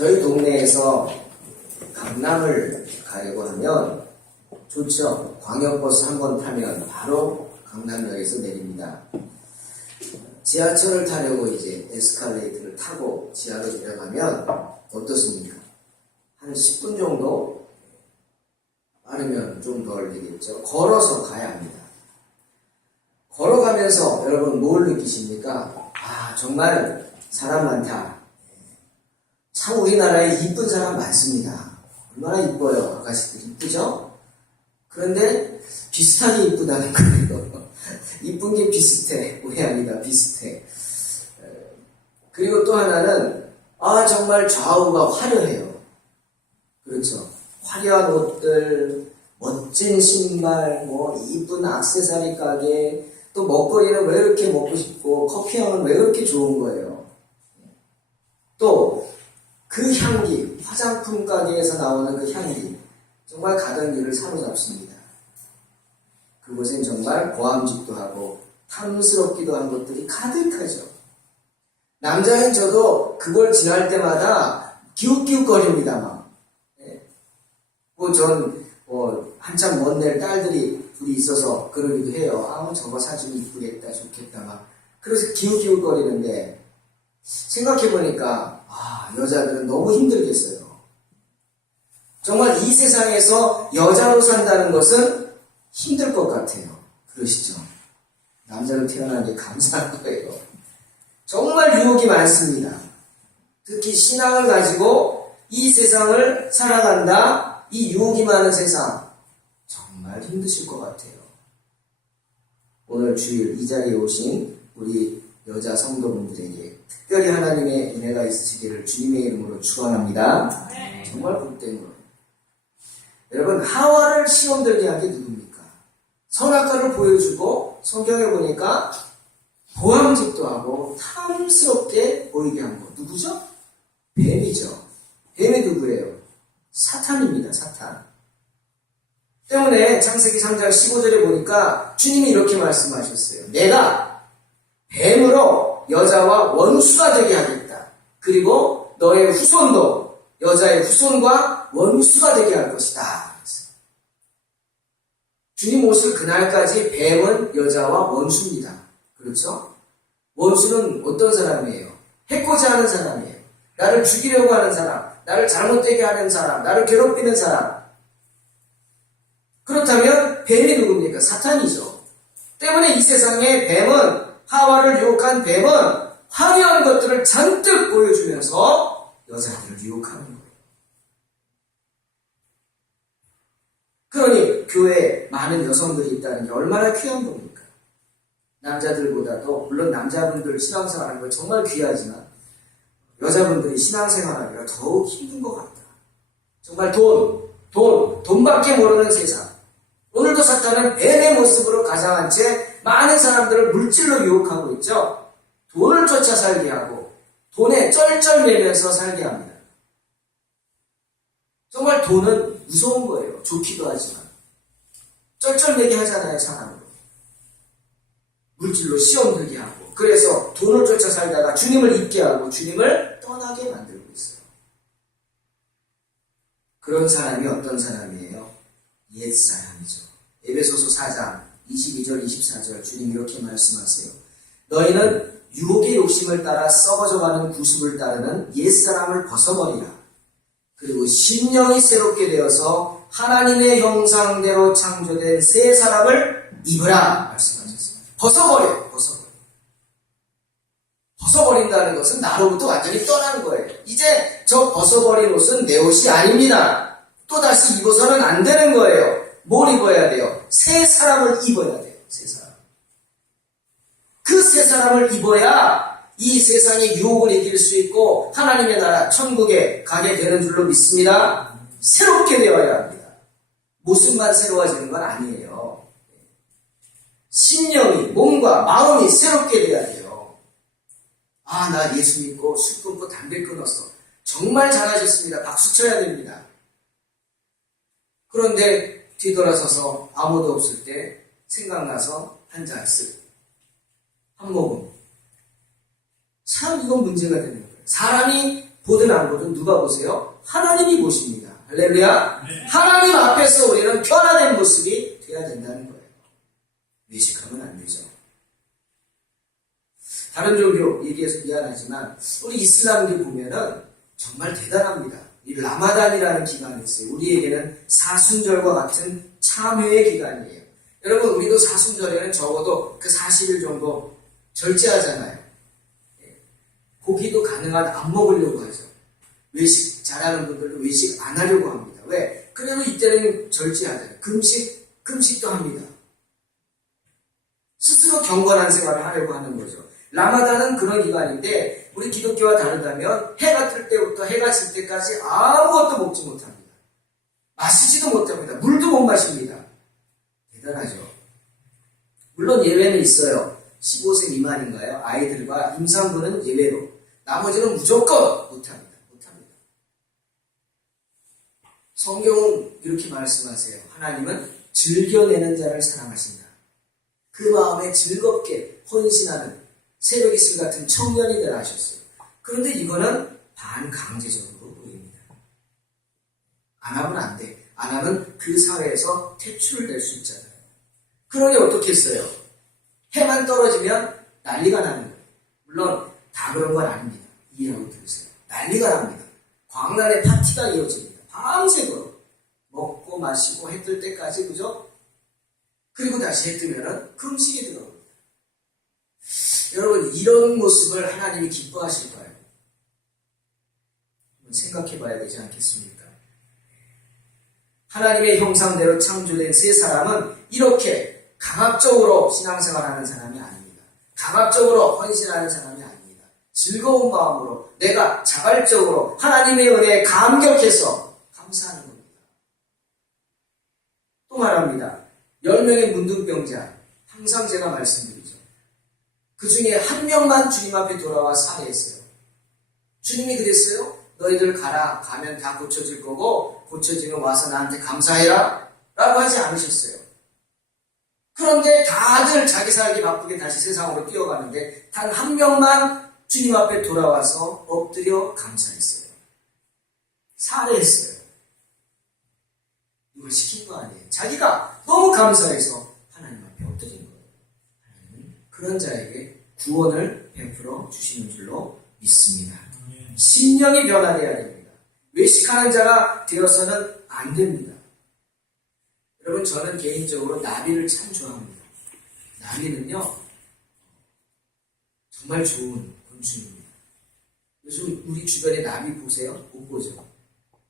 저희 동네에서 강남을 가려고 하면 좋죠. 광역버스 한 번 타면 바로 강남역에서 내립니다. 지하철을 타려고 이제 에스컬레이터를 타고 지하로 내려가면 어떻습니까? 한 10분 정도? 아니면 좀 더 걸리겠죠. 걸어서 가야 합니다. 걸어가면서 여러분 뭘 느끼십니까? 아, 정말 사람 많다. 참 우리나라에 이쁜 사람 많습니다. 얼마나 이뻐요. 아가씨들 이쁘죠? 그런데 비슷하게 이쁘다는 거예요. 이쁜 게 비슷해. 오해합니다. 비슷해. 그리고 또 하나는 정말 좌우가 화려해요. 그렇죠. 화려한 옷들, 멋진 신발, 이쁜 액세서리 가게, 또 먹거리는 왜 이렇게 먹고 싶고 커피향은 왜 이렇게 좋은 거예요. 또 그 향기, 화장품 가게에서 나오는 그 향기, 정말 가던 길을 사로잡습니다. 그곳엔 정말 보암직도 하고 탐스럽기도 한 것들이 가득하죠. 남자인 저도 그걸 지날 때마다 기웃기웃거립니다. 막. 한참 먼 날 딸들이 둘이 있어서 그러기도 해요. 저거 사진 이쁘겠다, 좋겠다, 막. 그래서 기웃기웃거리는데, 생각해보니까, 여자들은 너무 힘들겠어요. 정말 이 세상에서 여자로 산다는 것은 힘들 것 같아요. 그러시죠? 남자로 태어난 게 감사한 거예요. 정말 유혹이 많습니다. 특히 신앙을 가지고 이 세상을 살아간다, 이 유혹이 많은 세상, 정말 힘드실 것 같아요. 오늘 주일 이 자리에 오신 우리 여자 성도분들에게 특별히 하나님의 은혜가 있으시기를 주님의 이름으로 축원합니다. 정말 복된 거예요. 여러분, 하와를 시험 들게 한 게 누굽니까? 선악과를 보여주고 성경에 보니까 보암직도 하고 탐스럽게 보이게 한 거. 누구죠? 뱀이죠. 뱀이 누구예요? 사탄입니다. 사탄. 때문에 창세기 3장 15절에 보니까 주님이 이렇게 말씀하셨어요. 내가 뱀으로 여자와 원수가 되게 하겠다. 그리고 너의 후손도 여자의 후손과 원수가 되게 할 것이다. 주님 오실 그날까지 뱀은 여자와 원수입니다. 그렇죠? 원수는 어떤 사람이에요? 해코지 하는 사람이에요. 나를 죽이려고 하는 사람, 나를 잘못되게 하는 사람, 나를 괴롭히는 사람. 그렇다면 뱀이 누굽니까? 사탄이죠. 때문에 이 세상에 뱀은, 하와를 유혹한 뱀은 화려한 것들을 잔뜩 보여주면서 여자들을 유혹하는 거예요. 그러니 교회에 많은 여성들이 있다는 게 얼마나 귀한 겁니까? 남자들보다도, 물론 남자분들 신앙생활하는 거 정말 귀하지만 여자분들이 신앙생활하기가 더욱 힘든 것 같다. 정말 돈밖에 모르는 세상. 오늘도 사탄은 뱀의 모습으로 가장한 채 많은 사람들을 물질로 유혹하고 있죠. 돈을 쫓아 살게 하고 돈에 쩔쩔매면서 살게 합니다. 정말 돈은 무서운 거예요. 좋기도 하지만. 쩔쩔매게 하잖아요, 사람으로. 물질로 시험 들게 하고. 그래서 돈을 쫓아 살다가 주님을 잊게 하고 주님을 떠나게 만들고 있어요. 그런 사람이 어떤 사람이에요? 옛사람이죠. 에베소서 4장 22절 24절 주님이 이렇게 말씀하세요. 너희는 유혹의 욕심을 따라 썩어져가는 구습을 따르는 옛사람을 벗어버리라. 그리고 심령이 새롭게 되어서 하나님의 형상대로 창조된 새 사람을 입으라 말씀하셨어요. 벗어버려. 벗어버린다는 것은 나로부터 완전히 떠나는 거예요. 이제 저 벗어버린 옷은 내 옷이 아닙니다. 또다시 입어서는 안 되는 거예요. 뭘 입어야 돼요? 새 사람을 입어야 돼요. 새 사람. 그 새 사람을 입어야 이 세상의 유혹을 이길 수 있고 하나님의 나라 천국에 가게 되는 줄로 믿습니다. 새롭게 되어야 합니다. 모습만 새로워지는 건 아니에요. 심령이, 몸과 마음이 새롭게 돼야 돼요. 나 예수 믿고 술 끊고 담배 끊었어. 정말 잘하셨습니다. 박수 쳐야 됩니다. 그런데 뒤돌아서서 아무도 없을 때 생각나서 한 잔씩, 한 모금. 참 이건 문제가 되는 거예요. 사람이 보든 안 보든 누가 보세요? 하나님이 보십니다. 할렐루야. 하나님 앞에서 우리는 변화된 모습이 돼야 된다는 거예요. 외식하면 안 되죠. 다른 종교 얘기해서 미안하지만 우리 이슬람교 보면은 정말 대단합니다. 이 라마단이라는 기간이 있어요. 우리에게는 사순절과 같은 참회의 기간이에요. 여러분, 우리도 사순절에는 적어도 그 40일 정도 절제하잖아요. 고기도 가능한 안 먹으려고 하죠. 외식 잘하는 분들도 외식 안 하려고 합니다. 왜? 그래도 이때는 절제하잖아요. 금식도 합니다. 스스로 경건한 생활을 하려고 하는 거죠. 라마단은 그런 기간인데 우리 기독교와 다르다면 해가 뜰 때부터 해가 질 때까지 아무것도 먹지 못합니다. 마시지도 못합니다. 물도 못 마십니다. 대단하죠. 물론 예외는 있어요. 15세 미만인가요? 아이들과 임산부는 예외로. 나머지는 무조건 못합니다. 성경은 이렇게 말씀하세요. 하나님은 즐겨내는 자를 사랑하신다. 그 마음에 즐겁게 헌신하는 새벽 이슬 같은 청년이 되라 하셨어요. 그런데 이거는 반강제적으로 보입니다. 안 하면 안 돼. 안 하면 그 사회에서 퇴출될 수 있잖아요. 그러니 어떻게 했어요? 해만 떨어지면 난리가 나는 거예요. 물론 다 그런 건 아닙니다. 이해하고 들으세요. 난리가 납니다. 광란의 파티가 이어집니다. 밤새도록 먹고 마시고 해 뜰 때까지, 그죠? 그리고 다시 해 뜨면은 금식에 들어갑니다. 여러분, 이런 모습을 하나님이 기뻐하실까요? 한번 생각해 봐야 되지 않겠습니까? 하나님의 형상대로 창조된 세 사람은 이렇게 강압적으로 신앙생활하는 사람이 아닙니다. 강압적으로 헌신하는 사람이 아닙니다. 즐거운 마음으로 내가 자발적으로 하나님의 은혜에 감격해서 감사하는 겁니다. 또 말합니다. 10명의 문둥병자, 항상 제가 말씀드리죠. 그 중에 한 명만 주님 앞에 돌아와 살해했어요. 주님이 그랬어요? 너희들 가라. 가면 다 고쳐질 거고 고쳐지면 와서 나한테 감사해라. 라고 하지 않으셨어요. 그런데 다들 자기 살기 바쁘게 다시 세상으로 뛰어가는데 단 한 명만 주님 앞에 돌아와서 엎드려 감사했어요. 살해했어요. 이걸 시킨 거 아니에요. 자기가 너무 감사해서 하나님 앞에 엎드린 거예요. 하나님은 그런 자에게 구원을 베풀어 주시는 줄로 믿습니다. 심령이 변화되어야 됩니다. 외식하는 자가 되어서는 안 됩니다. 여러분, 저는 개인적으로 나비를 참 좋아합니다. 나비는요, 정말 좋은 곤충입니다. 요즘 우리 주변에 나비 보세요? 못 보죠?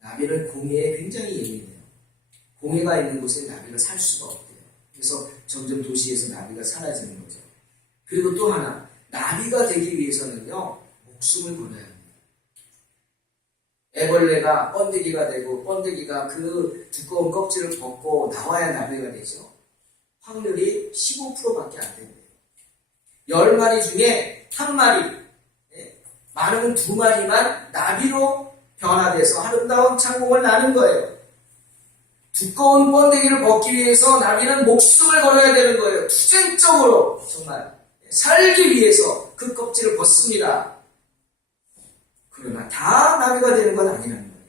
나비는 공해에 굉장히 예민해요. 공해가 있는 곳에 나비가 살 수가 없대요. 그래서 점점 도시에서 나비가 사라지는 거죠. 그리고 또 하나, 나비가 되기 위해서는요, 목숨을 걸어야 합니다. 애벌레가 번데기가 되고 번데기가 그 두꺼운 껍질을 벗고 나와야 나비가 되죠. 확률이 15%밖에 안 된대요. 10마리 중에 1마리, 많으면 2마리만 나비로 변화돼서 아름다운 창공을 나는 거예요. 두꺼운 번데기를 벗기 위해서 나비는 목숨을 걸어야 되는 거예요. 투쟁적으로 정말 살기 위해서 그 껍질을 벗습니다. 그러나 다 나비가 되는 건 아니라는 거예요.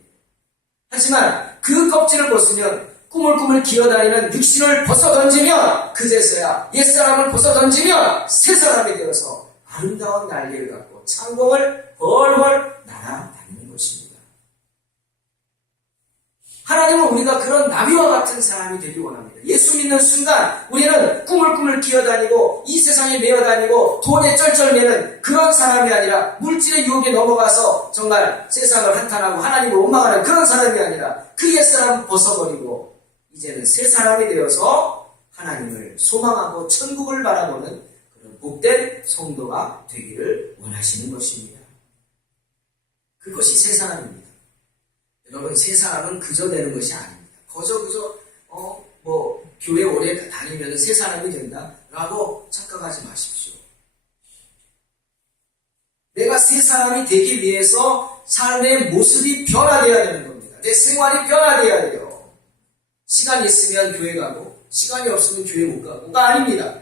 하지만 그 껍질을 벗으면 꾸물꾸물 기어다니는 육신을 벗어던지면 그제서야 옛사람을 벗어던지면 새 사람이 되어서 아름다운 날개를 갖고 창공을 훨훨 날아다니는 것입니다. 하나님은 우리가 그런 나비와 같은 사람이 되기 원합니다. 예수 믿는 순간 우리는 꾸물꾸물 기어다니고 이 세상에 매어다니고 돈에 쩔쩔매는 그런 사람이 아니라 물질의 유혹에 넘어가서 정말 세상을 한탄하고 하나님을 원망하는 그런 사람이 아니라 그 옛사람을 벗어버리고 이제는 새 사람이 되어서 하나님을 소망하고 천국을 바라보는 그런 복된 성도가 되기를 원하시는 것입니다. 그것이 새 사람입니다. 여러분, 새 사람은 그저 되는 것이 아닙니다. 그저 교회 오래 다니면 새 사람이 된다라고 착각하지 마십시오. 내가 새 사람이 되기 위해서 삶의 모습이 변화되어야 되는 겁니다. 내 생활이 변화되어야 돼요. 시간이 있으면 교회 가고 시간이 없으면 교회 못 가고가 아닙니다.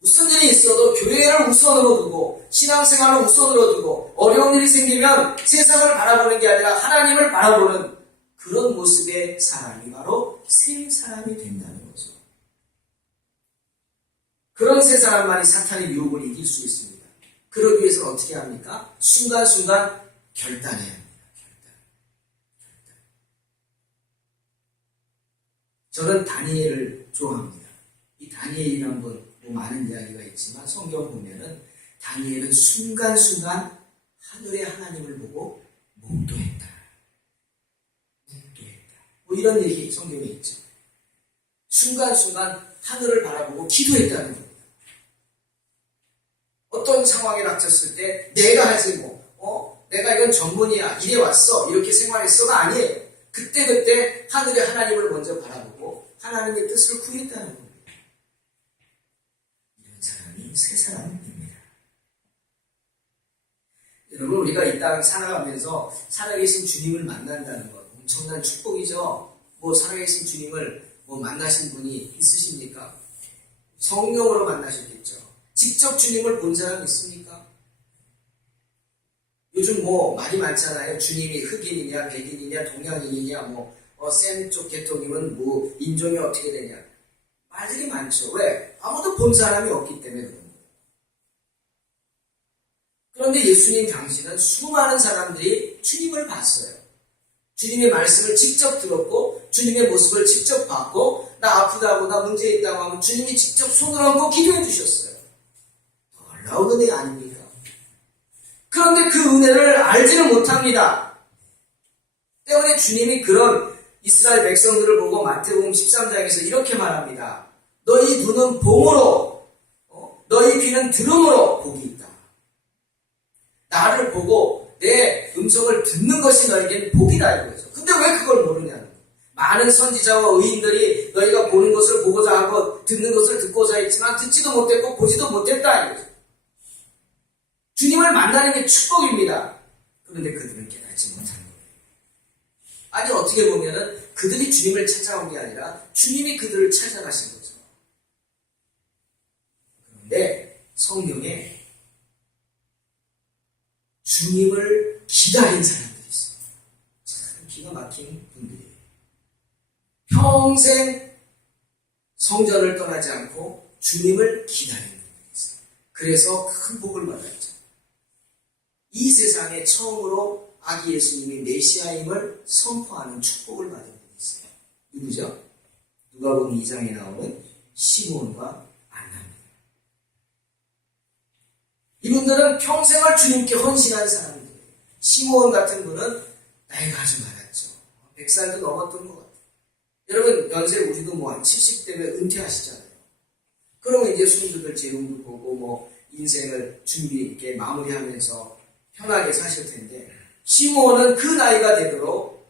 무슨 일이 있어도 교회를 우선으로 두고 신앙생활을 우선으로 두고 어려운 일이 생기면 세상을 바라보는 게 아니라 하나님을 바라보는 그런 모습의 사람이 바로 새 사람이 된다는 거죠. 그런 새 사람만이 사탄의 유혹을 이길 수 있습니다. 그러기 위해서는 어떻게 합니까? 순간순간 결단해야 합니다. 저는 다니엘을 좋아합니다. 이 다니엘이라는 건 뭐 많은 이야기가 있지만 성경 보면은 다니엘은 순간순간 하늘의 하나님을 보고 묵도했다. 뭐 이런 얘기 성경에 있죠. 순간순간 하늘을 바라보고 기도했다는 겁니다. 어떤 상황에 닥쳤을 때 내가 하지 내가 이건 전문이야, 이래 왔어, 이렇게 생활했어가 아니에요. 그때그때 하늘의 하나님을 먼저 바라보고 하나님의 뜻을 구했다는 겁니다. 이런 사람이 새 사람입니다. 여러분, 우리가 이 땅 살아가면서 살아계신 주님을 만난다는 것 엄청난 축복이죠. 뭐 살아계신 주님을 만나신 분이 있으십니까? 성령으로 만나셨겠죠. 직접 주님을 본 사람 있습니까? 요즘 말이 많잖아요. 주님이 흑인이냐, 백인이냐, 동양인이냐, 센 쪽 계통이면 인종이 어떻게 되냐. 말들이 많죠. 왜? 아무도 본 사람이 없기 때문에 그런 거예요. 그런데 예수님 당시는 수많은 사람들이 주님을 봤어요. 주님의 말씀을 직접 들었고 주님의 모습을 직접 봤고 나 아프다고 나 문제 있다고 하면 주님이 직접 손을 얹고 기도해 주셨어요. 놀라운 은혜 아닙니까? 그런데 그 은혜를 알지는 못합니다. 때문에 주님이 그런 이스라엘 백성들을 보고 마태복음 13장에서 이렇게 말합니다. 너희 눈은 봄으로 너희 귀는 들음으로 복이 있다. 나를 보고 내 음성을 듣는 것이 너에게는 복이다 이거죠. 근데 왜 그걸 모르냐는 거예요. 많은 선지자와 의인들이 너희가 보는 것을 보고자 하고 듣는 것을 듣고자 했지만 듣지도 못했고 보지도 못했다 이거죠. 주님을 만나는 게 축복입니다. 그런데 그들은 깨닫지 못한 거예요. 아니 어떻게 보면은 그들이 주님을 찾아온 게 아니라 주님이 그들을 찾아가신 거죠. 그런데 성경에 주님을 기다린 사람들이 있어요. 참 기가 막힌 분들이에요. 평생 성전을 떠나지 않고 주님을 기다리는 분들이 있어요. 그래서 큰 복을 받았죠. 이 세상에 처음으로 아기 예수님이 메시아임을 선포하는 축복을 받은 분이 있어요. 누구죠? 누가복음 2장에 나오는 시므온과 안나입니다. 이분들은 평생을 주님께 헌신한 사람들이에요. 시므온 같은 분은 나이가 아주 많았죠. 100살도 넘었던 것 같아요. 여러분 연세 우리도 한 70대면 은퇴하시잖아요. 그러면 이제 손주들 재롱도 보고 인생을 준비 있게 마무리하면서 편하게 사실 텐데 시므온은 그 나이가 되도록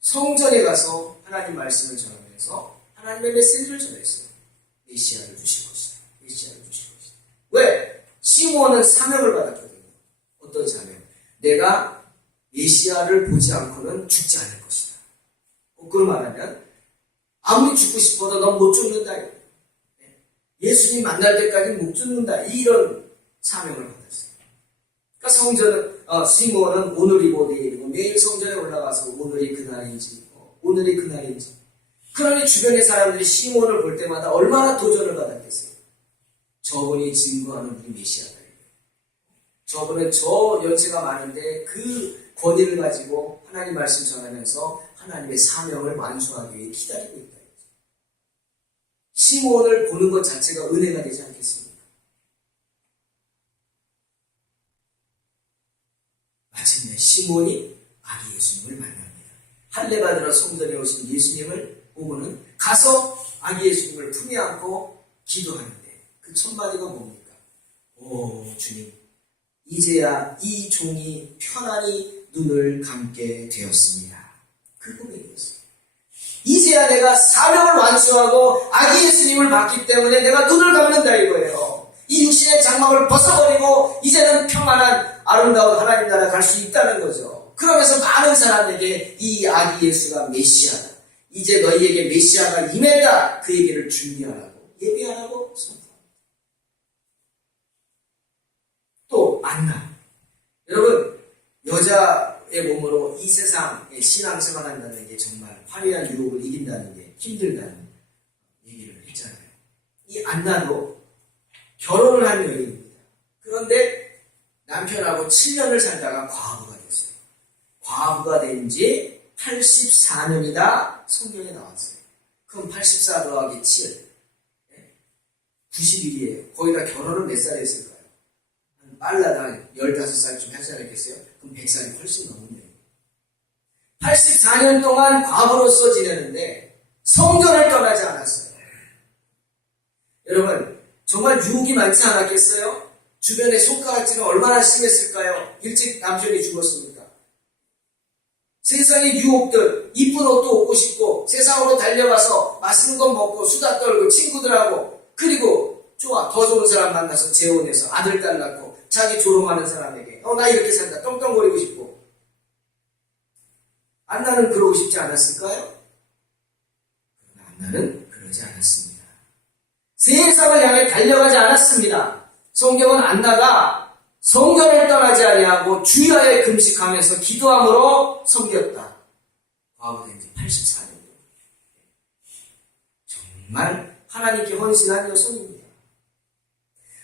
성전에 가서 하나님 말씀을 전하면서 하나님의 메시지를 전했어요. 메시아를 주실 것이다. 메시아를 주실 것이다. 왜? 시므온은 사명을 받았거든요. 어떤 사명? 내가 메시아를 보지 않고는 죽지 않을 것이다. 거꾸로 말하면 아무리 죽고 싶어도 넌 못 죽는다. 예수님 만날 때까지 못 죽는다. 이런 사명을 받았어요. 그러니까 성전은 시므온은 오늘이 보내일이고 매일 성전에 올라가서 오늘이 그날인지 그러니 주변의 사람들이 시므온을 볼 때마다 얼마나 도전을 받았겠어요. 저분이 증거하는 분이 메시아다. 저분은 저 연세가 많은데 그 권위를 가지고 하나님 말씀 전하면서 하나님의 사명을 완수하기 위해 기다리고 있다. 시므온을 보는 것 자체가 은혜가 되지 않겠습니까? 마침내 시므온이 아기 예수님을 만납니다. 할례 받으러 성전에 오신 예수님을 보고는 가서 아기 예수님을 품에 안고 기도하는데 그 첫 마디가 뭡니까? 오 주님, 이제야 이 종이 편안히 눈을 감게 되었습니다. 그 고백이었어요. 이제야 내가 사명을 완수하고 아기 예수님을 봤기 때문에 내가 눈을 감는다 이거예요. 이 육신의 장막을 벗어버리고 이제는 평안한 아름다운 하나님 나라 갈 수 있다는 거죠. 그러면서 많은 사람에게 이 아기 예수가 메시아다. 이제 너희에게 메시아가 임했다. 그 얘기를 준비하라고 예비하라고 선포합니다. 또 안나. 여러분 여자의 몸으로 이 세상의 신앙생활 한다는 게 정말 화려한 유혹을 이긴다는 게 힘들다는 얘기를 했잖아요. 이 안나도 결혼을 한 여인입니다. 그런데 남편하고 7년을 살다가 과부가 됐어요. 과부가 된 지 84년이다 성경에 나왔어요. 그럼 84 더하기 7, 91이에요. 거기다 결혼을 몇 살 했을까요? 빨라도 한 15살쯤 하지 않았겠어요? 그럼 100살이 훨씬 넘는데요. 84년 동안 과부로서 지내는데 성전을 떠나지 않았어요. 여러분, 정말 유혹이 많지 않았겠어요? 주변의 손가락질은 얼마나 심했을까요? 일찍 남편이 죽었습니까? 세상의 유혹들, 이쁜 옷도 입고 싶고 세상으로 달려가서 맛있는 거 먹고 수다 떨고 친구들하고, 그리고 더 좋은 사람 만나서 재혼해서 아들 딸 낳고 자기 졸업하는 사람에게 나 이렇게 산다 떵떵거리고 싶고. 안나는 그러고 싶지 않았을까요? 안나는 그러지 않았습니다. 세상을 향해 달려가지 않았습니다. 성경은 안나가 성전을 떠나지 아니하고 주야에 금식하면서 기도함으로 섬겼다. 과거된 지 84년. 정말 하나님께 헌신한 여성입니다.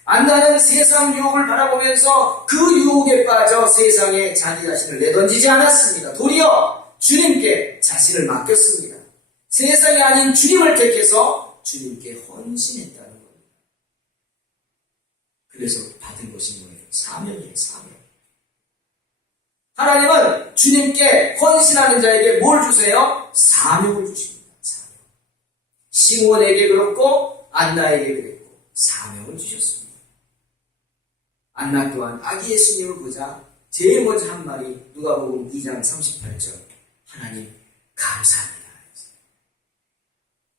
안나는 세상 유혹을 바라보면서 그 유혹에 빠져 세상에 자기 자신을 내던지지 않았습니다. 도리어 주님께 자신을 맡겼습니다. 세상이 아닌 주님을 택해서 주님께 헌신했다는 겁니다. 그래서 받은 것이 뭐예요? 사명이에요, 사명. 하나님은 주님께 헌신하는 자에게 뭘 주세요? 사명을 주십니다. 사명. 시몬에게 그렇고 안나에게 그랬고 사명을 주셨습니다. 안나 또한 아기 예수님을 보자 제일 먼저 한 말이 누가복음 2장 38절 하나님 감사합니다.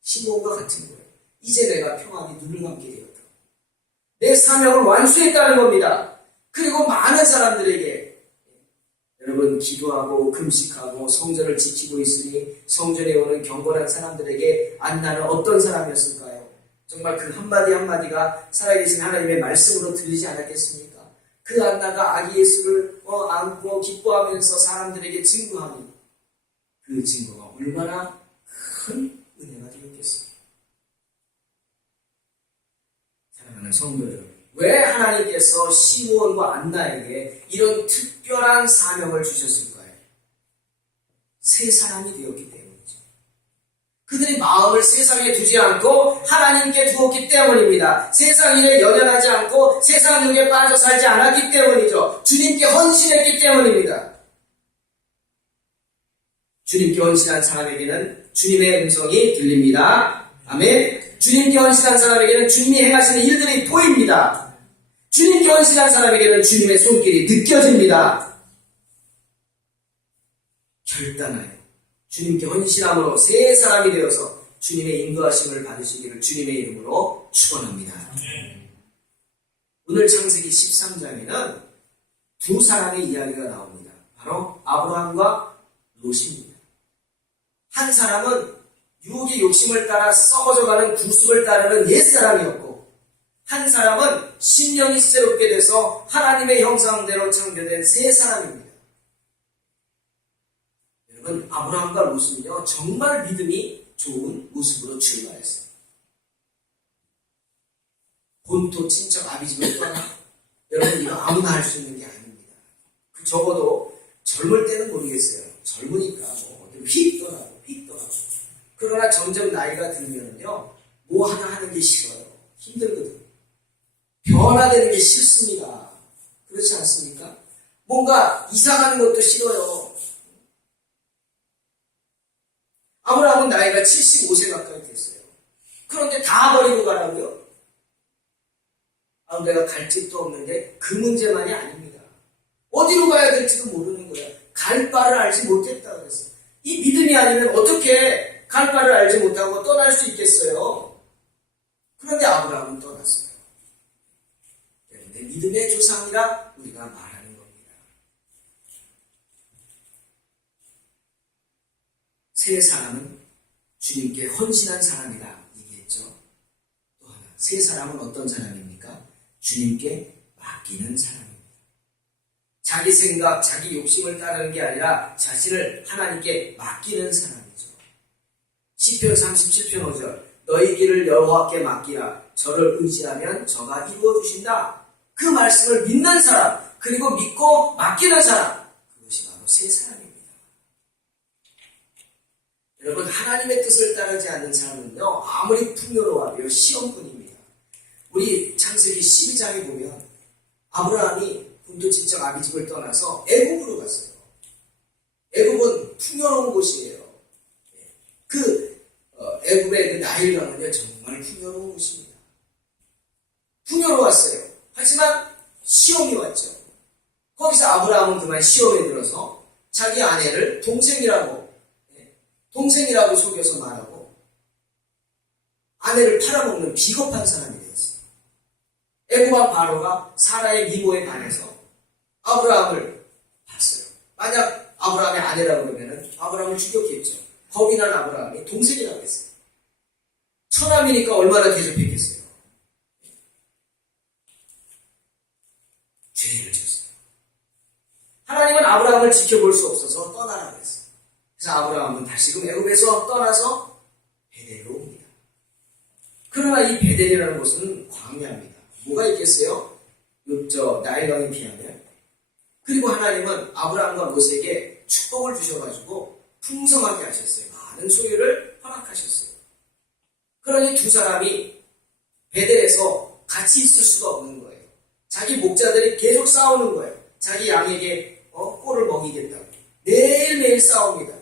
시몬과 같은 거예요. 이제 내가 평안히 눈을 감게 되었다. 내 사명을 완수했다는 겁니다. 그리고 많은 사람들에게 여러분 기도하고 금식하고 성전을 지키고 있으니 성전에 오는 경건한 사람들에게 안나는 어떤 사람이었을까요? 정말 그 한마디 한마디가 살아계신 하나님의 말씀으로 들리지 않았겠습니까? 그 안나가 아기 예수를 안고 기뻐하면서 사람들에게 증거하니 그 증거가 얼마나 큰 은혜가 되었겠습니까? 사랑하는 성도 여러분, 왜 하나님께서 시므온과 안나에게 이런 특별한 사명을 주셨을까요? 새 사람이 되었기 때문이죠. 그들이 마음을 세상에 두지 않고 하나님께 두었기 때문입니다. 세상 일에 연연하지 않고 세상 유혹에 빠져 살지 않았기 때문이죠. 주님께 헌신했기 때문입니다. 주님께 헌신한 사람에게는 주님의 음성이 들립니다. 아멘. 주님께 헌신한 사람에게는 주님이 행하시는 일들이 보입니다. 주님께 헌신한 사람에게는 주님의 손길이 느껴집니다. 결단하여 주님께 헌신함으로 새 사람이 되어서 주님의 인도하심을 받으시기를 주님의 이름으로 축원합니다. 오늘 창세기 13장에는 두 사람의 이야기가 나옵니다. 바로 아브라함과 롯입니다. 한 사람은 유혹의 욕심을 따라 썩어져가는 구습을 따르는 옛사람이었고, 한 사람은 신령이 새롭게 돼서 하나님의 형상대로 창조된 새 사람입니다. 여러분, 아브라함과 롯은요 정말 믿음이 좋은 모습으로 출발했어요. 본토 친척 아비집을 떠나, 여러분 이거 아무나 할 수 있는 게 아닙니다. 적어도 젊을 때는 모르겠어요. 젊으니까 휙 떠나고 휙 떠나고. 그러나 점점 나이가 들면요 뭐 하나 하는 게 싫어요. 힘들거든요. 변화되는 게 싫습니다. 그렇지 않습니까? 뭔가 이사 가는 것도 싫어요. 아브라함은 나이가 75세 가까이 됐어요. 그런데 다 버리고 가라고요? 내가 갈 집도 없는데 그 문제만이 아닙니다. 어디로 가야 될지도 모르는 거야. 갈 바를 알지 못했다 그랬어요. 이 믿음이 아니면 어떻게 갈 바를 알지 못하고 떠날 수 있겠어요? 그런데 아브라함은 떠났어요. 그런데 믿음의 조상이라 우리가 말하는 겁니다. 새 사람은 주님께 헌신한 사람이다 얘기했죠. 또 하나, 새 사람은 어떤 사람입니까? 주님께 맡기는 사람입니다. 자기 생각, 자기 욕심을 따르는 게 아니라 자신을 하나님께 맡기는 사람이죠. 시편 37편 5절 너희 길을 여호와께 맡기라. 저를 의지하면 저가 이루어 주신다. 그 말씀을 믿는 사람, 그리고 믿고 맡기는 사람, 그것이 바로 새 사람입니다. 여러분, 하나님의 뜻을 따르지 않는 사람은요, 아무리 풍요로워도 시험꾼입니다. 우리 창세기 12장에 보면 아브라함이 본토친척 아비집을 떠나서 애굽으로 갔어요. 애굽은 풍요로운 곳이에요. 애굽의 그 나일강은요, 정말 풍요로운 곳입니다. 풍요로웠어요. 하지만 시험이 왔죠. 거기서 아브라함은 그만 시험에 들어서 자기 아내를 동생이라고 속여서 말하고 아내를 팔아먹는 비겁한 사람이 되었어요. 애굽왕 바로가 사라의 미모에 반해서 아브라함을 봤어요. 만약 아브라함의 아내라고 그러면 아브라함을 죽였겠죠. 겁이 난 아브라함이 동생이라고 했어요. 처남이니까 얼마나 대접했겠어요. 죄를 졌어요. 하나님은 아브라함을 지켜볼 수 없어서 떠나라고 했어요. 그래서 아브라함은 다시금 애굽에서 떠나서 베델로 옵니다. 그러나 이 베델이라는 곳은 광야입니다. 뭐가 있겠어요? 나일강이 피하면. 그리고 하나님은 아브라함과 롯에게 축복을 주셔가지고 풍성하게 하셨어요. 많은 소유를 허락하셨어요. 그러니 두 사람이 베델에서 같이 있을 수가 없는 거예요. 자기 목자들이 계속 싸우는 거예요. 자기 양에게 꼴을 먹이겠다고. 매일매일 싸웁니다.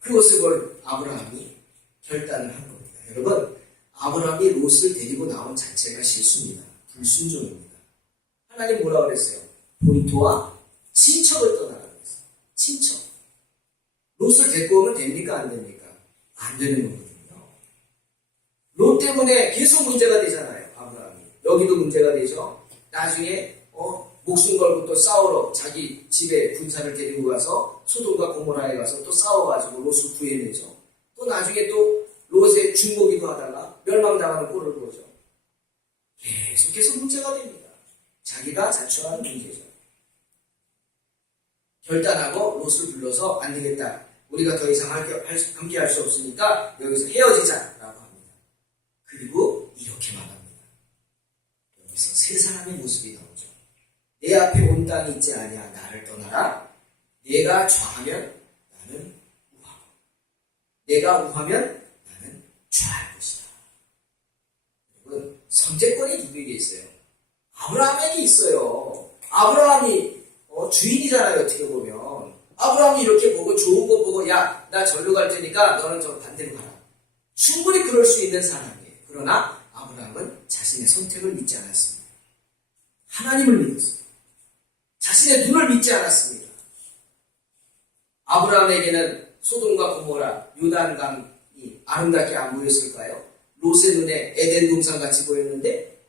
그것을 볼 아브라함이 결단을 한 겁니다. 여러분, 아브라함이 롯을 데리고 나온 자체가 실수입니다. 불순종입니다. 하나님 뭐라고 그랬어요? 본토와 친척을 떠나라고 그랬어요. 친척. 롯을 데리고 오면 됩니까? 안 됩니까? 안 되는 거거든요. 롯 때문에 계속 문제가 되잖아요. 아브라함이. 여기도 문제가 되죠. 나중에 목숨 걸고 또 싸우러 자기 집에 군사를 데리고 가서 소돔과 고모라에 가서 또 싸워가지고 롯을 구해내죠. 또 나중에 또 롯의 중보기도 하다가 멸망당하는 꼴을 보죠. 계속해서 문제가 됩니다. 자기가 자초한 문제죠. 결단하고 롯을 불러서 안 되겠다. 우리가 더 이상 함께 할 수 없으니까 여기서 헤어지자라고 합니다. 그리고 이렇게 말합니다. 여기서 세 사람의 모습이 나오죠. 내 앞에 온 땅이 있지 아니야. 나를 떠나라. 내가 좌하면 나는 우하고 내가 우하면 나는 좌할 것이다. 여러분, 선택권이 누구에게 있어요? 아브라함에게 있어요. 아브라함이 주인이잖아요. 어떻게 보면 아브라함이 이렇게 보고 좋은 거 보고 야, 나 절로 갈 테니까 너는 저 반대로 가라. 충분히 그럴 수 있는 사람이에요. 그러나 아브라함은 자신의 선택을 믿지 않았습니다. 하나님을 믿었어요. 자신의 눈을 믿지 않았습니다. 아브라함에게는 소돔과 고모라, 요단강이 아름답게 안 보였을까요? 롯의 눈에 에덴 동산 같이 보였는데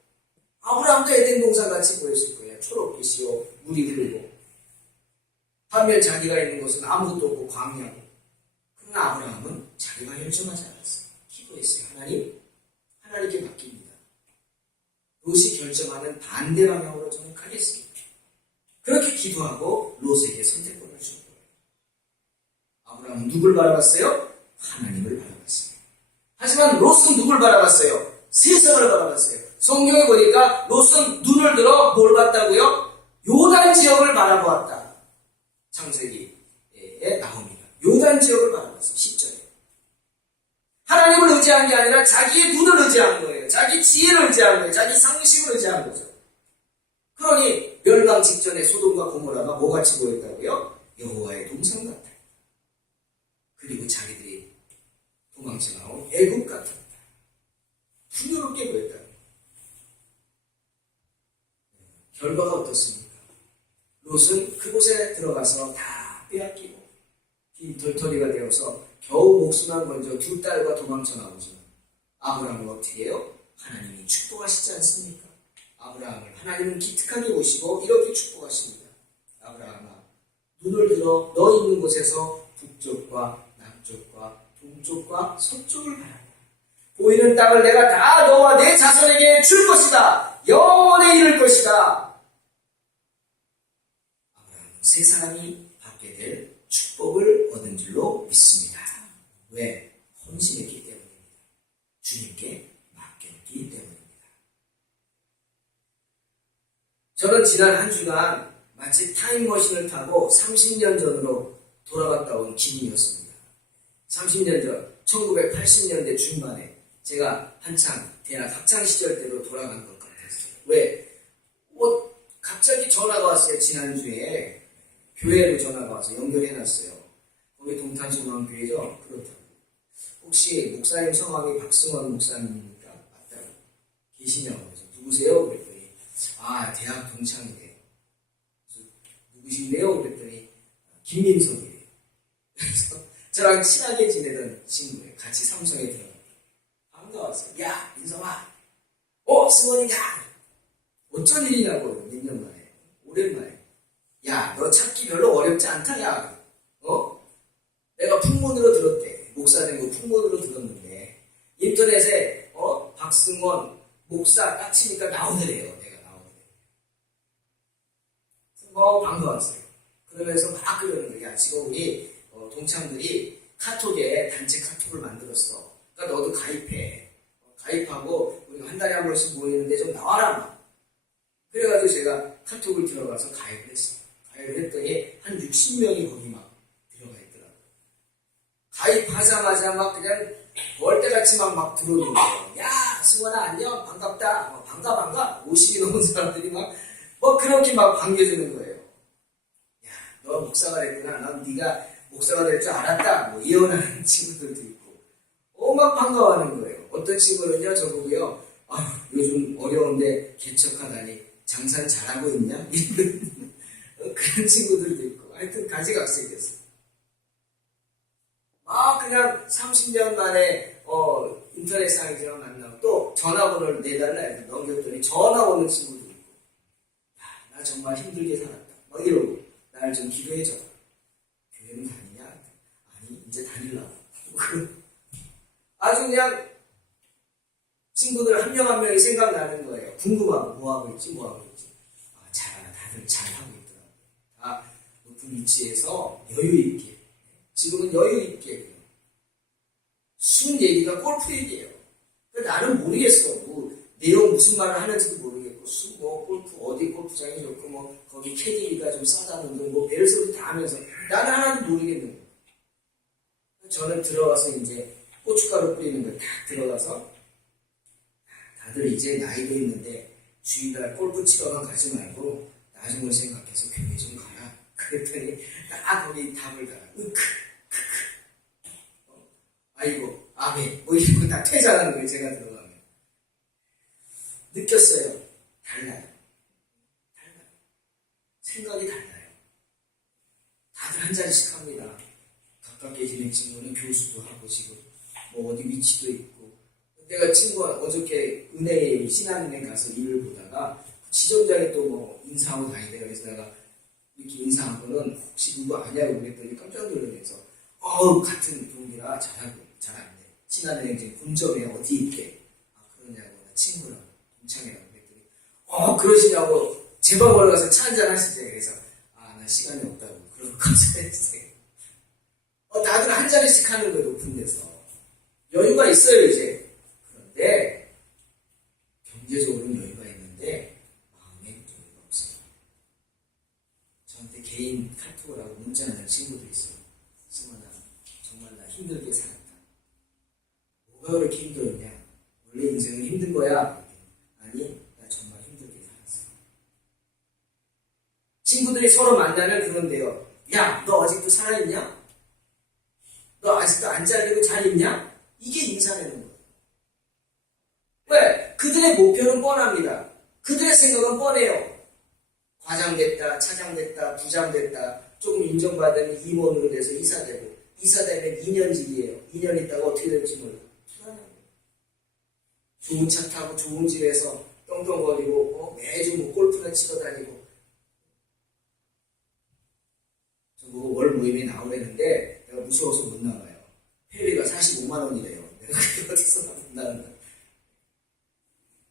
아브라함도 에덴 동산 같이 보였을 거예요. 초록빛이요, 물이 흐르고. 반면 자기가 있는 곳은 아무것도 없고 광야고. 그러나 아브라함은 자기가 결정하지 않았어요. 기도했어요. 하나님께 맡깁니다. 롯이 결정하는 반대 방향으로 저는 가겠습니다. 그렇게 기도하고 롯에게 선택권을 준 거예요. 아브라함은 누굴 바라봤어요? 하나님을 바라봤어요. 하지만 롯은 누굴 바라봤어요? 세상을 바라봤어요. 성경에 보니까 롯은 눈을 들어 뭘 봤다고요? 요단 지역을 바라보았다. 창세기에 나옵니다. 요단 지역을 바라봤어요. 10절에. 하나님을 의지한 게 아니라 자기의 눈을 의지한 거예요. 자기 지혜를 의지한 거예요. 자기 상식을 의지한 거죠. 그러니 멸망 직전에 소돔과 고모라가 뭐같이 보였다고요? 여호와의 동상 같다. 그리고 자기들이 도망쳐 나온 애굽 같다. 풍요롭게 보였다. 결과가 어떻습니까? 롯은 그곳에 들어가서 다 빼앗기고 긴 덜터리가 되어서 겨우 목숨만 건져 두 딸과 도망쳐 나오죠. 아브라함은 어떻게 해요? 하나님이 축복하시지 않습니까? 아브라함을 하나님은 기특하게 보시고 이렇게 축복하십니다. 아브라함아, 눈을 들어 너 있는 곳에서 북쪽과 남쪽과 동쪽과 서쪽을 바라보라. 보이는 땅을 내가 다 너와 내 자손에게 줄 것이다. 영원에 이를 것이다. 새 사람이 받게 될 축복을 얻은 줄로 믿습니다. 왜? 헌신했기 때문입니다. 주님께 맡겼기 때문입니다. 저는 지난 한 주간 마치 타임머신을 타고 30년 전으로 돌아갔다 온 기분이었습니다. 30년 전, 1980년대 중반에 제가 한창 대학 학창시절 때로 돌아간 것 같았어요. 왜? 갑자기 전화가 왔어요. 지난주에 교회로 전화가 와서 연결해놨어요. 거기 동탄소망교회죠. 그렇다고. 혹시 목사님 성함이 박승원 목사님입니까? 맞다고. 계시냐고. 그래서 누구세요? 그랬더니 대학 동창이래요. 그래서 누구신데요? 그랬더니 김민석이래요. 그래서 저랑 친하게 지내던 친구예요. 같이 삼성에 들어갔다. 반가웠어요. 야, 민석아. 승원이냐? 어쩐 일이냐고. 몇 년 만에. 오랜만에. 야, 너 찾기 별로 어렵지 않다, 야. 내가 풍문으로 들었대. 목사 된 거 풍문으로 들었는데, 인터넷에, 박승원, 목사 딱 치니까 나오더래요. 내가 나오더래요. 반가웠어요. 그러면서 막 그러는 거야. 야, 지금 우리, 동창들이 카톡에 단체 카톡을 만들었어. 그러니까 너도 가입해. 가입하고, 우리가 한 달에 한 번씩 모이는데 좀 나와라, 막. 그래가지고 제가 카톡을 들어가서 가입을 했어요. 가입을 했더니 한 60명이 거기 막 들어가 있더라고요. 가입하자마자 막 그냥 월대같이 막 들어오는 거예요. 야, 승원아, 안녕, 반갑다. 반가. 50이 넘은 사람들이 막, 그렇게 막 반겨주는 거예요. 야, 너 목사가 됐구나. 난 네가 목사가 될 줄 알았다. 예언하는 친구들도 있고. 막 반가워하는 거예요. 어떤 친구는요, 저보고요. 요즘 어려운데 개척하다니. 장사는 잘하고 있냐? 그런 친구들도 있고. 하여튼 가지각색이었어요. 그냥 30년 만에 인터넷상에서 만나고 또 전화번호를 내달라 해서 넘겼더니 전화 오는 친구도 있고. 나 정말 힘들게 살았다. 막 이러고 나를 좀 기도해줘. 교회는 다니냐? 아니, 이제 다니려고. 아주 그냥 친구들 한 명 한 명이 생각나는 거예요. 궁금하고 뭐하고 있지. 다들 잘하고 있더라고요. 다 높은 위치에서 여유있게. 지금은 여유있게. 순 얘기가 골프 얘기예요. 나는 모르겠어. 내용 무슨 말을 하는지도 모르겠고, 골프, 어디 골프장이 좋고, 거기 캐디가 좀 싸다는 등, 벨소리 다 하면서, 나는 하나도 모르겠는 거예요. 저는 들어가서 이제 고춧가루 뿌리는 걸 딱 들어가서, 다들 이제 나이도 있는데 주일날 골프 치러만 가지 말고 나중을 생각해서 교회 좀 가라. 그랬더니 딱 거기 답을 달아. 아이고, 아멘. 이러고 딱 퇴장하는 거예요. 제가 들어가면. 느꼈어요. 달라요. 생각이 달라요. 다들 한 자리씩 합니다. 가깝게 지낸 친구는 교수도 하고 지금 어디 위치도 있고. 내가 친구가 어저께 은행에 신한은행 가서 일을 보다가 지점장이 또 인사하고 다니대요. 그래서 내가 이렇게 인사하고는 혹시 누구 아냐고 그랬더니 깜짝 놀라면서 같은 동기라 잘하네. 신한은행 지금 본점에 어디 있게? 그러냐고. 나 친구라고 동창이라고 그랬더니 그러시냐고 제 방으로 가서 차 한잔 하시죠. 그래서 나 시간이 없다고 그러고 감사했어요. 다들 한 자리씩 하는 거예요. 높은 데서. 여유가 있어요 이제. 그런데 경제적으로는 여유가 있는데 마음에 여유가 없어요. 저한테 개인 카톡을 하고 문자하는 친구도 있어요. 승원아, 정말 나 힘들게 살았다. 뭐가 그렇게 힘들었냐? 원래 인생은 힘든 거야. 아니, 나 정말 힘들게 살았어. 친구들이 서로 만나면 그런데요. 야, 너 아직도 살아있냐? 너 아직도 안 잘리고 잘 있냐? 이게 인사라는 거예요. 왜? 그들의 목표는 뻔합니다. 그들의 생각은 뻔해요. 과장됐다, 차장됐다, 부장됐다, 조금 인정받으면 임원으로 돼서 이사되고, 이사되면 2년직이에요. 2년 있다가 어떻게 될지 몰라. 불안해요. 좋은 차 타고 좋은 집에서 떵떵거리고, 매주 골프나 치러 다니고. 저보고 월 모임에 나오려는데, 내가 무서워서 못 나가요. 회비가 45만 원이래요. 내가 그걸 어디서 나온다는 거야.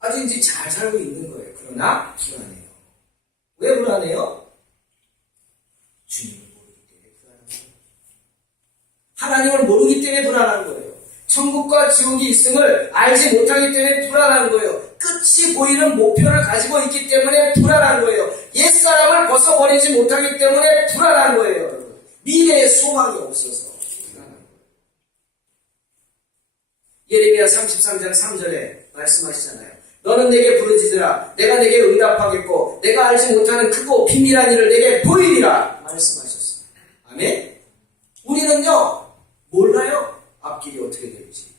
아주 이제 잘 살고 있는 거예요. 그러나 불안해요. 왜 불안해요? 주님을 모르기 때문에 불안한 거예요. 하나님을 모르기 때문에 불안한 거예요. 천국과 지옥이 있음을 알지 못하기 때문에 불안한 거예요. 끝이 보이는 목표를 가지고 있기 때문에 불안한 거예요. 옛사람을 벗어버리지 못하기 때문에 불안한 거예요. 미래의 소망이 없어서 불안한 거예요. 예레미야 33장 3절에 말씀하시잖아요. 너는 내게 부르짖으라. 내가 내게 응답하겠고 내가 알지 못하는 크고 비밀한 일을 내게 보이리라 말씀하셨어요. 아멘? 우리는요 몰라요. 앞길이 어떻게 될지.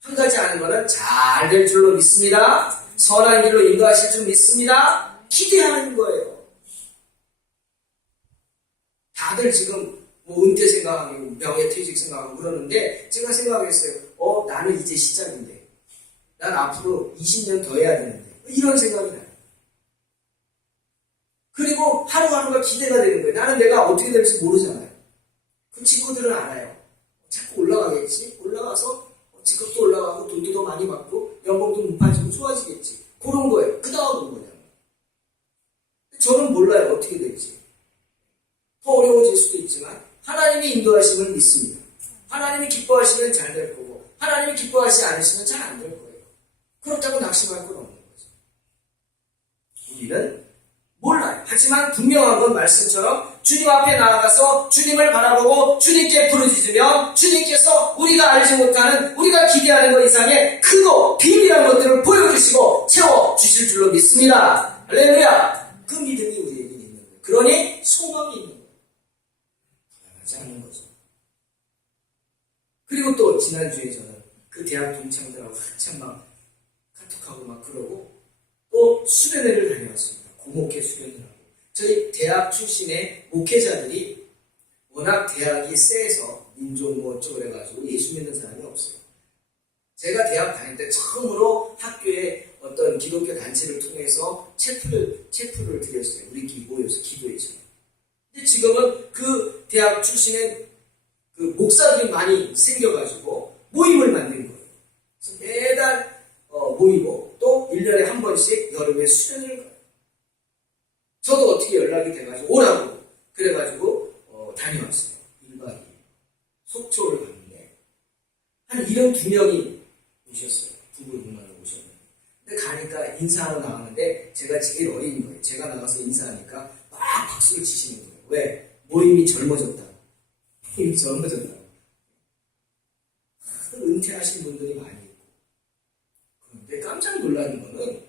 한 가지 아는 거는 잘 될 줄로 믿습니다. 선한 길로 인도하실 줄 믿습니다. 기대하는 거예요. 다들 지금 뭐 은퇴 생각하고 명예퇴직 생각하고 그러는데 제가 생각했어요. 나는 이제 시작인데 난 앞으로 20년 더 해야 되는데 이런 생각이 나요. 그리고 하루하루가 기대가 되는 거예요. 나는 내가 어떻게 될지 모르잖아요. 그 친구들은 알아요. 자꾸 올라가겠지. 올라가서 직급도 올라가고 돈도 더 많이 받고 연봉도 높아지고 좋아지겠지. 그런 거예요. 그 다음은 뭐냐. 저는 몰라요. 어떻게 될지. 더 어려워질 수도 있지만 하나님이 인도하심을 믿습니다. 하나님이 기뻐하시면 잘 될 거고 하나님이 기뻐하시지 않으시면 잘 안 될 거예요. 그렇다고 낙심할 건 없는 거죠. 우리는 몰라요. 하지만 분명한 건 말씀처럼 주님 앞에 나아가서 주님을 바라보고 주님께 부르짖으며 주님께서 우리가 알지 못하는 우리가 기대하는 것 이상의 크고 비밀한 것들을 보여주시고 채워주실 줄로 믿습니다. 할렐루야. 그 믿음이 우리에게 있는 거예요. 그러니 소망이 있는 거예요. 불안하지 않는 거죠. 그리고 또 지난주에 저는 그 대학 동창들하고 한참 막 카톡하고 막 그러고 또 수련회를 다녀왔습니다. 고목회 수련을 하고 저희 대학 출신의 목회자들이 워낙 대학이 세서 민족 뭐 어쩌고 그래가지고 예수 믿는 사람이 없어요. 제가 대학 다닐 때 처음으로 학교에 어떤 기독교 단체를 통해서 체프를 드렸어요. 우리끼리 모여서 기도했죠. 근데 지금은 그 대학 출신의 그 목사들이 많이 생겨가지고 모임을 만든 거예요. 그래서 매달 모이고 또 1년에 한 번씩 여름에 수련을 가요. 저도 어떻게 연락이 돼가지고 오라고 그래가지고 다녀왔어요. 1박 2일 속초를 갔는데 한 72명이 오셨어요. 부부분만으로 오셨는데 근데 가니까 인사하러 나가는데 제가 제일 어린 거예요. 제가 나가서 인사하니까 막 박수를 치시는 거예요. 왜? 모임이 젊어졌다. 모임이 젊어졌다. 은퇴하신 분들이 많이 있고 그런데 깜짝 놀라는 거는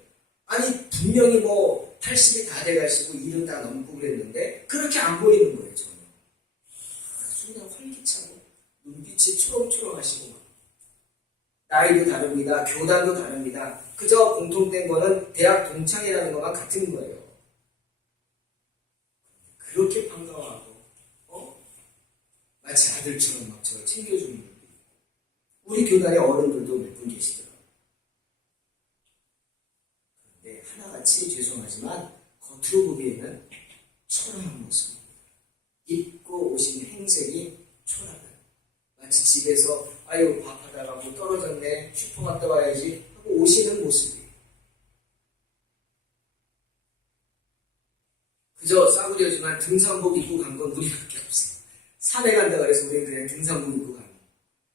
아니 분명히 뭐 80이 다 돼가시고 일은 다 넘고 그랬는데 그렇게 안 보이는 거예요. 저는 순간 활기차고 눈빛이 초롱초롱하시고 나이도 다릅니다. 교단도 다릅니다. 그저 공통된 거는 대학 동창이라는 것만 같은 거예요. 그렇게 반가워하고 마치 아들처럼 막 저를 챙겨주는 분들이 있고 우리 교단의 어른들도 몇 분 계시더라고요. 그런데 하나같이 죄송하지만 겉으로 보기에는 초라한 모습입니다. 입고 오신 행색이 초라해요. 마치 집에서 아유 밥하다가 뭐 떨어졌네 슈퍼 갔다 와야지 하고 오시는 모습이에요. 그저 싸구려지만 등산복 입고 간 건 우리밖에 없어요. 산에 간다 그래서 우리는 그냥 등산복 입고 가는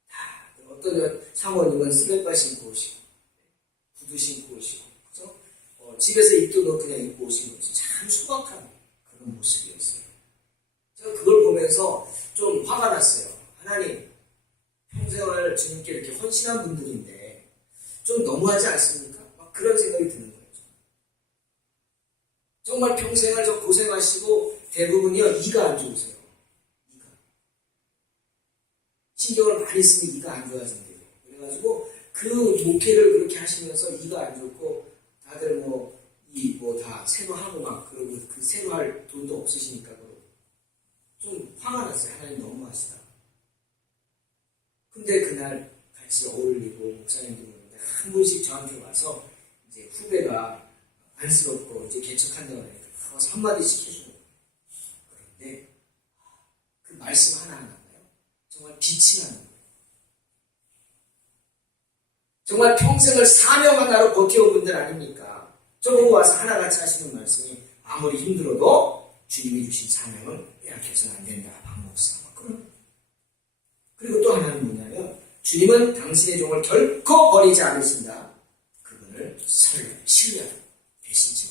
다 어떤 사모님은 슬리퍼 신고 오시고 구두 신고 오시고 그죠? 집에서 입던 옷 그냥 입고 오신 거죠. 참 소박한 그런 모습이었어요. 제가 그걸 보면서 좀 화가 났어요. 하나님 평생을 주님께 이렇게 헌신한 분들인데 좀 너무하지 않습니까? 막 그런 생각이 드는 거예요. 정말 평생을 저 고생하시고 대부분이요 이가 안 좋으세요. 이가 신경을 많이 쓰면 이가 안 좋아진대요. 그래가지고 그 목회를 그렇게 하시면서 이가 안 좋고 다들 다 새로 하고 막 그러고 그 새로 할 돈도 없으시니까 그러고 좀 화가 났어요. 하나님 너무하시다. 근데 그날 같이 어울리고 목사님도 그러는데 한 분씩 저한테 와서 이제 후배가 안쓰럽고 이제 개척한다고 하니까 가서 한마디씩 해주는 거예요. 그런데 그 말씀 하나하나가요. 정말 빛이 나는 거예요. 정말 평생을 사명 하나로 버텨온 분들 아닙니까? 저보고 와서 하나같이 하시는 말씀이 아무리 힘들어도 주님이 주신 사명을 빼앗겨서는 안 된다. 박 목사. 그리고 또 하나는 뭐냐면 주님은 당신의 종을 결코 버리지 않으신다. 그분을 신뢰하고 배신지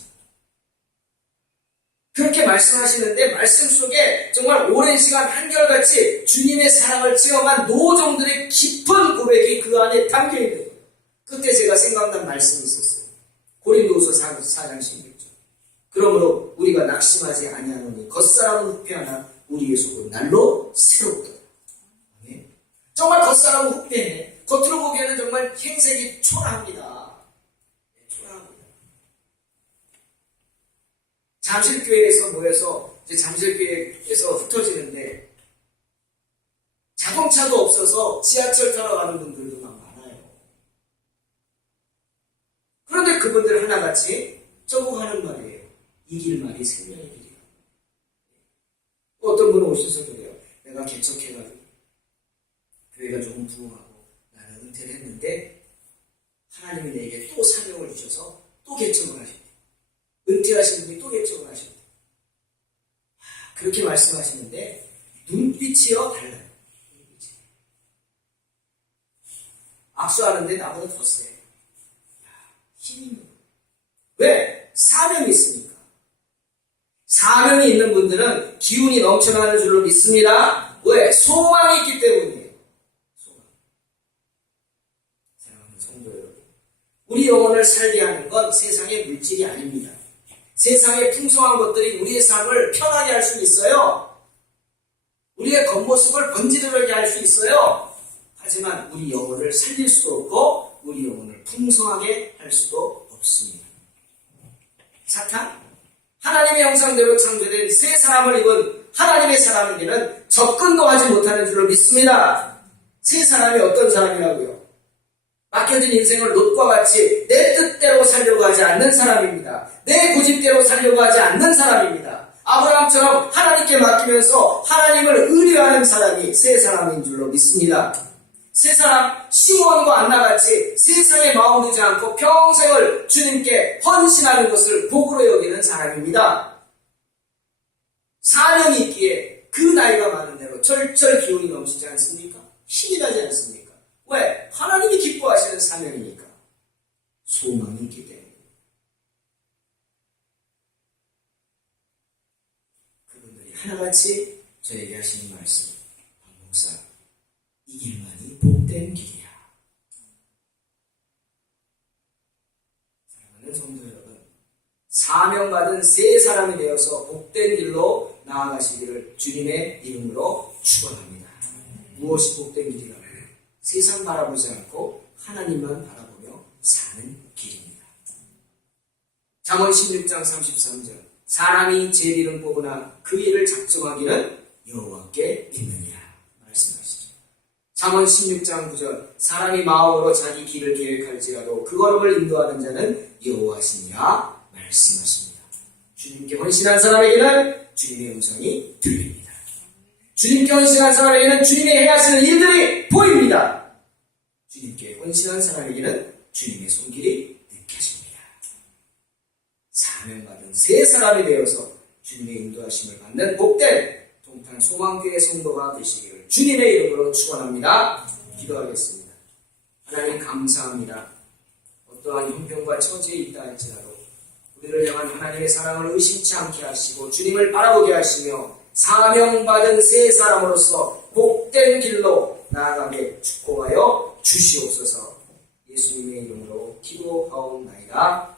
그렇게 말씀하시는데 말씀 속에 정말 오랜 시간 한결같이 주님의 사랑을 체험한 노종들의 깊은 고백이 그 안에 담겨있는 거예요. 그때 제가 생각난 말씀이 있었어요. 고린도후서 4장 16절. 그러므로 우리가 낙심하지 아니하노니 겉사람은 후패하나 우리의 속은 날로 새롭다. 정말 겉사람은 후패해. 겉으로 보기에는 정말 행색이 초라합니다. 초라합니다. 잠실교회에서 모여서 이제 잠실교회에서 흩어지는데 자동차도 없어서 지하철 타러 가는 분들도 많아요. 그런데 그분들 하나같이 저보고 하는 말이에요. 이 길만이 생명의 길이야. 어떤 분은 오셔서 그래요. 내가 개척해가지고 교회가 조금 부흥하고 나는 은퇴를 했는데 하나님이 내게 또 사명을 주셔서 또 개척을 하신대. 은퇴하신 분이 또 개척을 하신대. 그렇게 말씀하시는데 눈빛이요 달라요. 악수하는데 나보다 더 세. 힘이 있는 거예요. 왜? 사명이 있으니까. 사명이 있는 분들은 기운이 넘쳐나는 줄로 믿습니다. 왜? 소망이 있기 때문이에요. 우리 영혼을 살게 하는 건 세상의 물질이 아닙니다. 세상의 풍성한 것들이 우리의 삶을 편하게 할 수 있어요. 우리의 겉모습을 번지르르게 할 수 있어요. 하지만 우리 영혼을 살릴 수도 없고 우리 영혼을 풍성하게 할 수도 없습니다. 사탄, 하나님의 형상대로 창조된 새 사람을 입은 하나님의 사람에게는 접근도 하지 못하는 줄로 믿습니다. 새 사람이 어떤 사람이라고요? 맡겨진 인생을 롯과 같이 내 뜻대로 살려고 하지 않는 사람입니다. 내 고집대로 살려고 하지 않는 사람입니다. 아브라함처럼 하나님께 맡기면서 하나님을 의뢰하는 사람이 새 사람인 줄로 믿습니다. 새 사람, 시므온과 안나같이 세상에 마음두지 않고 평생을 주님께 헌신하는 것을 복으로 여기는 사람입니다. 사명이 있기에 그 나이가 많은 대로 철철 기운이 넘치지 않습니까? 힘이 나지 않습니까? 왜? 하나님이 기뻐하시는 사명이니까. 소망이 있기 때문에. 그분들이 하나같이 저에게 하시는 말씀. 박 목사, 이 길만이 복된 길이야. 사랑하는 성도 여러분, 사명받은 새 사람이 되어서 복된 길로 나아가시기를 주님의 이름으로 축원합니다. 무엇이 복된 길이라고? 세상 바라보지 않고 하나님만 바라보며 사는 길입니다. 잠언 16장 33절 사람이 제 일은 뽑으나 그 일을 작정하기는 여호와께 있느니라 말씀하시죠. 잠언 16장 9절 사람이 마음으로 자기 길을 계획할지라도 그 걸음을 인도하는 자는 여호와시니라 말씀하십니다. 주님께 헌신한 사람에게는 주님의 음성이 들립니다. 주님께 헌신한 사람에게는 주님이 해야 하시는 일들이 보입니다. 주님께 헌신한 사람에게는 주님의 손길이 느껴집니다. 사명받은 새 사람이 되어서 주님의 인도하심을 받는 복된 동탄 소망교회 성도가 되시기를 주님의 이름으로 축원합니다. 기도하겠습니다. 하나님 감사합니다. 어떠한 형편과 처지에 있다 할지라도 우리를 향한 하나님의 사랑을 의심치 않게 하시고 주님을 바라보게 하시며 사명받은 새 사람으로서 복된 길로 나아가게 축복하여 주시옵소서. 예수님의 이름으로 기도하옵나이다.